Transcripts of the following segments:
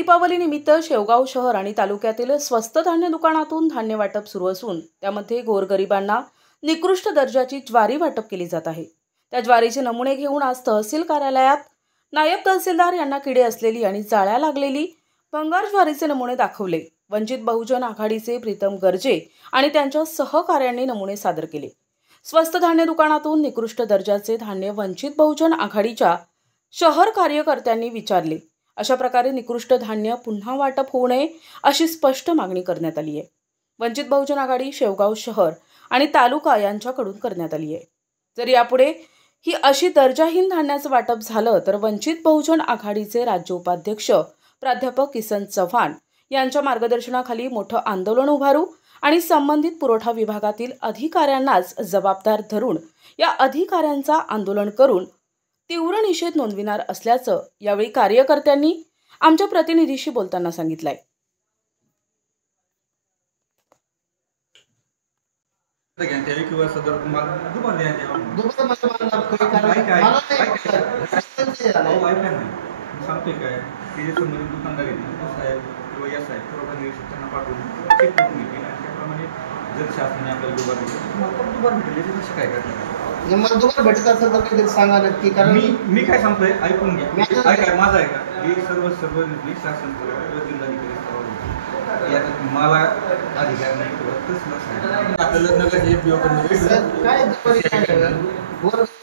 दीपावलीनिमित्त शेवगाव शहर आणि तालुक्यातील स्वस्त धान्य दुकानातून धान्य वाटप सुरू असून त्यामध्ये गोरगरिबांना निकृष्ट दर्जाची ज्वारी वाटप केली जात आहे। त्या ज्वारीचे नमुने घेऊन आज तहसील कार्यालयात नायब तहसीलदार यांना किडे असलेली आणि जाळ्या लागलेली भंगार ज्वारीचे नमुने दाखवले। वंचित बहुजन आघाडीचे प्रीतम गर्जे आणि त्यांच्या सहकार्यांनी नमुने सादर केले। स्वस्त धान्य दुकानातून निकृष्ट दर्जाचे धान्य वंचित बहुजन आघाडीच्या शहर कार्यकर्त्यांनी विचारले। अशा प्रकारे निकृष्ट धान्य पुन्हा वाटप होऊ नये अशी स्पष्ट मागणी करण्यात आली आहे। वंचित बहुजन आघाडी शेवगाव शहर आणि तालुका यांच्याकडून करण्यात आली आहे। जर यापुढे ही अशी दर्जाहीन धान्याचं वाटप झालं तर वंचित बहुजन आघाडीचे राज्य उपाध्यक्ष प्राध्यापक किसन चव्हाण यांच्या मार्गदर्शनाखाली मोठं आंदोलन उभारू आणि संबंधित पुरवठा विभागातील अधिकाऱ्यांनाच जबाबदार धरून या अधिकाऱ्यांचा आंदोलन करून तीव्र निषेध नोंदविणार असल्याचं यावेळी कार्यकर्त्यांनी आमच्या प्रतिनिधीशी बोलताना सांगितलंय। दुबार भेटत असेल तर काहीतरी सांगा नक्की, कारण मी काय सांगतोय ऐकून घ्या। काय माझं आहे का हे सर्व शासन मला अधिकार नाही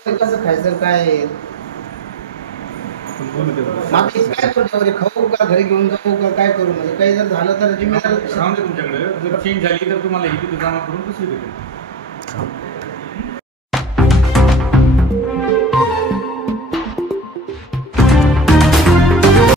कसं खायचं काय काय करू, खाऊ का घरी घेऊन जाऊ का काय करू, म्हणजे काही जर झालं तर जिम्मेदार तुमच्याकडे जर चेंज झाली तर तुम्हाला ही जमा करून दुसरी भेटेल।